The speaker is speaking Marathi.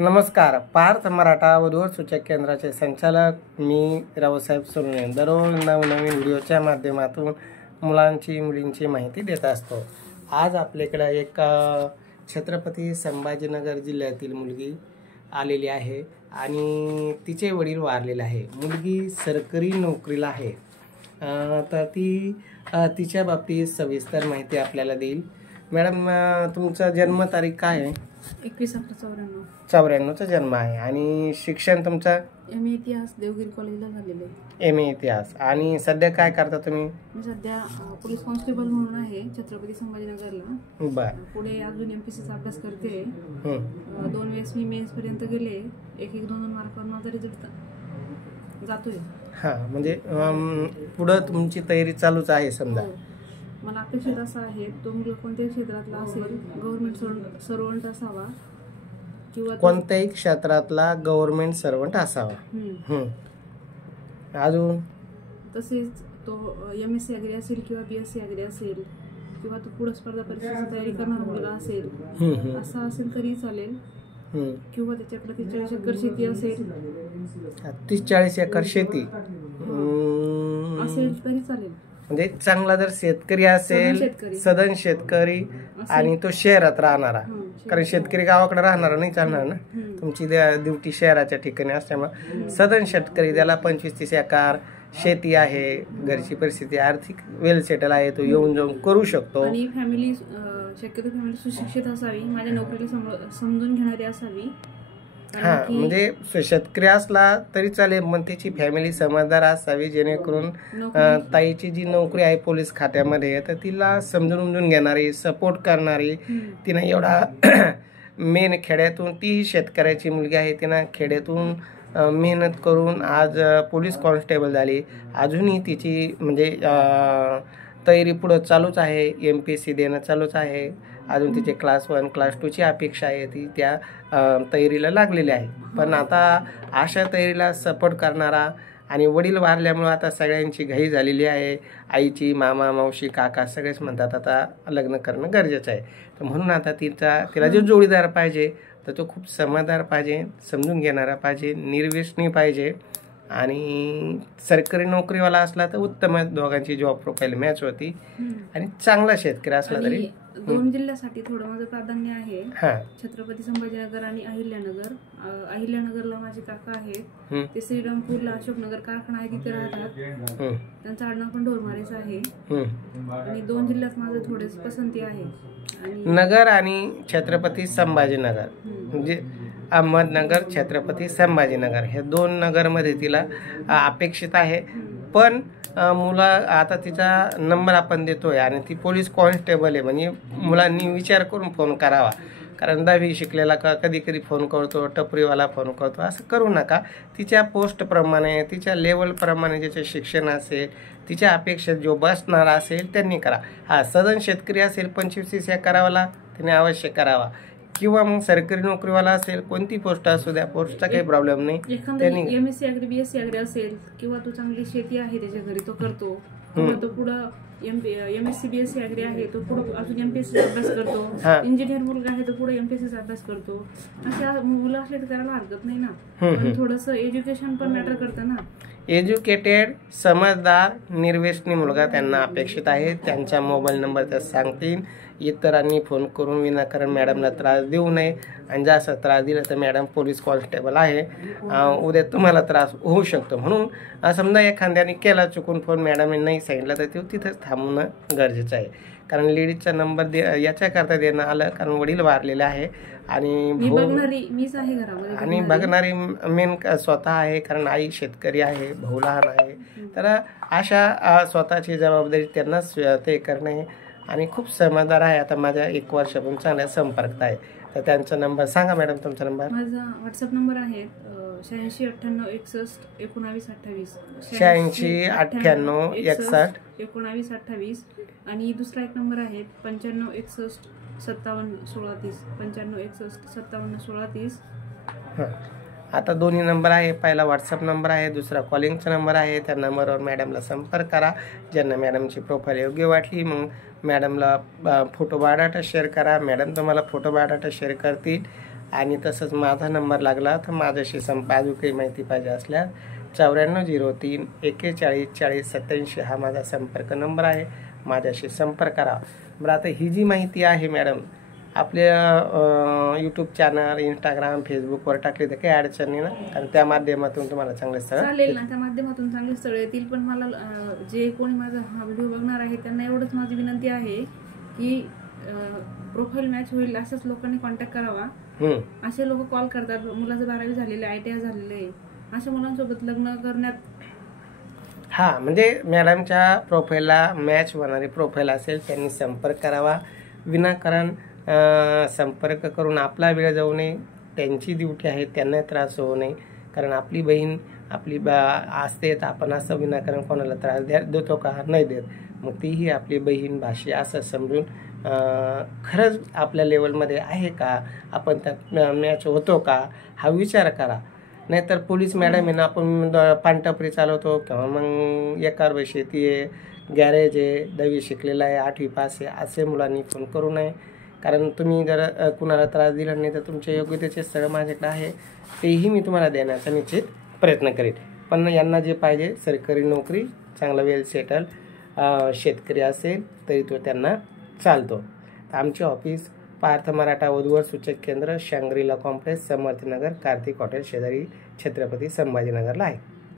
नमस्कार. पार्थ मराठा वधूवर सूचक केंद्राचे संचालक मी रावसाहेब सोनवणे दररोज नवनवीन व्हिडिओच्या माध्यमातून मुलींची माहिती देत असतो. आज आपल्याकडे एक छत्रपती संभाजीनगर जिल्ह्यातील मुलगी आलेली आहे आणि तिचे वडील वारलेले आहे. मुलगी सरकारी नोकरीला आहे. तर ती तिच्या बाबतीत सविस्तर माहिती आपल्याला देईल. मॅडम, तुमचा जन्मतारीख काय आहे? 21/11/94. जन्म आहे आणि शिक्षण तुमचं? MA इतिहास देवगिरी कॉलेजला झालेलं आहे. MA इतिहास. आणि सध्या काय करता तुम्ही? मी सध्या पोलीस कॉन्स्टेबल म्हणून आहे छत्रपती संभाजीनगरला. बरं. पुढे अजून MPSCचा अभ्यास करते. 2 वेळेस मी मेन्स पर्यंत गेले. 1-2 मार्कावर माझा रिझल्ट जातोय. म्हणजे पुढं तुमची तयारी चालूच आहे समजा. मला अपेक्षित असं आहे, तो मुलगा कोणत्याही क्षेत्रातला असेल, गव्हर्नमेंट सर्वंट असावा किंवा कोणत्याही क्षेत्रातला गव्हर्नमेंट सर्वंट असावा. अजून तसेच तो MSc अग्री असेल किंवा BSc अग्री असेल किंवा तो पुढे स्पर्धा परीक्षेची तयारी करणारा मुलगा असेल, असा असेल तरी चालेल. किंवा त्याच्याकडे 30-40 एकर शेती असेल. 30-40 एकर शेती असेल तरी चालेल. म्हणजे चांगला जर शेतकरी असेल, सदन शेतकरी आणि तो शहरात राहणारा, कारण शेतकरी गावाकडे राहणारा नाही चालणार ना. तुमची ड्युटी शहराच्या ठिकाणी असल्यामुळे सदन शेतकरी, त्याला 25-30 एकर शेती आहे, घरची परिस्थिती आर्थिक वेल सेटल आहे, तो येऊन जाऊन करू शकतो. आणि फॅमिली शक्यतो फॅमिली सुशिक्षित असावी, माझ्या नोकरीला समजून घेणारी असावी. म्हणजे शेतकरी असला तरी चालेल, पण त्याची फॅमिली समजदार असावी, जेणेकरून ताईची जी नोकरी आहे पोलीस खात्यामध्ये, तर तिला समजून घेणारी, सपोर्ट करणारी, तिनं एवढा मेन खेड्यातून, ती शेतकऱ्याची मुलगी आहे, तिनं खेड्यातून मेहनत करून आज पोलीस कॉन्स्टेबल झाली. अजूनही तिची म्हणजे तयारी पुढं चालूच आहे. MPSC देणं चालूच आहे. अजून तिचे क्लास 1 क्लास 2ची अपेक्षा आहे, ती त्या तयारीला लागलेली आहे. पण आता अशा तयारीला सपोर्ट करणारा, आणि वडील वारल्यामुळं आता सगळ्यांची घाई झालेली आहे. आईची, मामा, मावशी, काका सगळेच म्हणतात आता लग्न करणं गरजेचं आहे. तर म्हणून आता तिला जो जोडीदार पाहिजे तर तो खूप समजदार पाहिजे, समजून घेणारा पाहिजे, निर्व्यसनी पाहिजे आणि सरकारी नोकरीवाला असला तर उत्तम. दोघांची जॉब प्रोफाईल मॅच होती आणि चांगला शेतकरी असला तरी. 2 जिल्ह्यासाठी थोडं माझं प्राधान्य आहे, छत्रपती संभाजीनगर आणि अहिल्यानगर. अहिल्यानगरला माझे काका आहेत, ते श्रीरामपूरला अशोकनगर कारखाना आहे, तिथे राहतात. त्यांचं आडनाव पण ढोरमारेच आहे. आणि 2 जिल्ह्यात माझं थोडेच पसंती आहे. नगर आणि छत्रपती संभाजीनगर, म्हणजे अहमदनगर, छत्रपती संभाजीनगर, हे 2 नगरमध्ये तिला अपेक्षित आहे. पण मुला आता तिचा नंबर आपण देतोय आणि ती पोलीस कॉन्स्टेबल आहे, म्हणजे मुलांनी विचार करून फोन करावा. कारण 10वी शिकलेला कधी फोन करतो, टपरीवाला फोन करतो, असं करू नका. तिच्या पोस्टप्रमाणे, तिच्या लेवलप्रमाणे ज्याचे शिक्षण असेल, तिच्या अपेक्षा जो बसणारा असेल त्यांनी करा. सदन शेतकरी असेल, 25-30 एकरावाला तिने अवश्य करावा. किंवा मग सरकारी नोकरीवाला असेल, कोणती पोस्ट असू द्या, पोस्टचा काही प्रॉब्लेम नाही. त्यांनी MSc अग्री BSc अग्री असेल किंवा तो चांगली शेती आहे त्याच्या घरी, तो करतो. तो पुढं MSc BSc अग्री आहे, तो पुढे अजून MPSCचा अभ्यास करतो. इंजिनियर मुलगा आहे, तो पुढे MPSCचा अभ्यास करतो. अशा मुलं असले तर करायला हरकत नाही ना. पण थोडंसं एज्युकेशन पण मॅटर करतं ना. एज्युकेटेड, समजदार, निर्व्यसनी मुलगा त्यांना अपेक्षित आहे. त्यांचा मोबाईल नंबर त्या सांगतील. इतरांनी फोन करून विनाकारण मॅडमला त्रास देऊ नये, आणि जास्त त्रास दिला तर मॅडम पोलीस कॉन्स्टेबल आहे, उद्या तुम्हाला त्रास होऊ शकतो. म्हणून समजा एखाद्याने केला चुकून फोन, मॅडमने नाही सांगितलं तर तो तिथंच थांबणं गरजेचं आहे. कारण लेडीजचा नंबर याच्याकरता देणं आलं कारण वडील वारलेले आहे आणि बघणारी मेन स्वतः आहे, कारण आई शेतकरी आहे, भाऊ लहान आहे. तर अशा स्वतःची जबाबदारी त्यांनाच ते करणे. आणि खूप समजदार आहे. आता माझ्या 1 वर्षापासून चांगल्या संपर्कात आहे. तर त्यांचा नंबर सांगा मॅडम. तुमचा नंबर? माझा व्हॉट्सअप नंबर आहे 8698611928. 8698611928. आणि दुसरा एक नंबर आहे 9561571630. 9561571630. आता दोन्ही नंबर आहे. पहिला व्हॉट्सअप नंबर आहे, दुसरा कॉलिंगचा नंबर आहे. त्या नंबरवर मॅडमला संपर्क करा. ज्यांना मॅडमची प्रोफाईल योग्य वाटली मग मॅडमला फोटो बायोडाटा शेअर करा. मॅडम तुम्हाला फोटो बायोडाटा शेअर करतील आणि तसंच माझा नंबर लागला तर माझ्याशी अजून काही माहिती पाहिजे असल्यास 9403 41 40 87 हा माझा संपर्क नंबर आहे, माझ्याशी संपर्क करा. बरं, आता ही जी माहिती आहे मॅडम आपल्या यूट्यूब चॅनल, इंस्टाग्राम, फेसबुकवर टाकली तर काही अडचण नाही ना? कारण त्या माध्यमातून तुम्हाला चांगले स्थळ चालेल ना, त्या माध्यमातून चांगले स्थळ येतील. पण मला जे कोणी माझा हा व्हिडिओ बघणार आहे त्यांना एवढंच माझी विनंती आहे की प्रोफाईल मॅच होईल अशाच लोकांनी कॉन्टॅक्ट करावा. असे लोक कॉल करतात, मुलाचं 12वी झालेलं आहे, ITI झालेलं आहे, अशा मुलांसोबत लग्न करण्यात. हा, म्हणजे मॅडमच्या प्रोफाईलला मॅच होणारी प्रोफाईल असेल त्यांनी संपर्क करावा. विनाकारण संपर्क करून आपला वेळ जाऊ नये. त्यांची ड्युटी आहे, त्यांना त्रास होऊ नये. कारण आपली बहीण आपली असते तर आपण असं विनाकारण कोणाला त्रास देतो का? नाही देत. मग तीही आपली बहीण भाषी असं समजून खरंच आपल्या लेवलमध्ये आहे का, आपण त्यात मॅच होतो का हा विचार करा. नाहीतर पोलीस मॅडम आहे ना, आपण पानटपरी चालवतो किंवा मग एकार शेती आहे, गॅरेज आहे, 10वी शिकलेला आहे, 8वी पास आहे, असे मुलांनी फोन करू नये. कारण तुम्ही जर कुणाला त्रास दिला नाही तर तुमच्या योग्यतेचे स्थळ माझ्याकडे आहे, तेही मी तुम्हाला देण्याचा निश्चित प्रयत्न करेन. पण यांना जे पाहिजे सरकारी नोकरी, चांगला वेल सेटल, शेतकरी असेल तरी तो त्यांना चालतो. आमचे ऑफिस पार्थ मराठा वधूवर सूचक केंद्र, Shangrila complex, Samarth Nagar, Kartik hotel शेजारी, छत्रपती संभाजीनगरला आहे.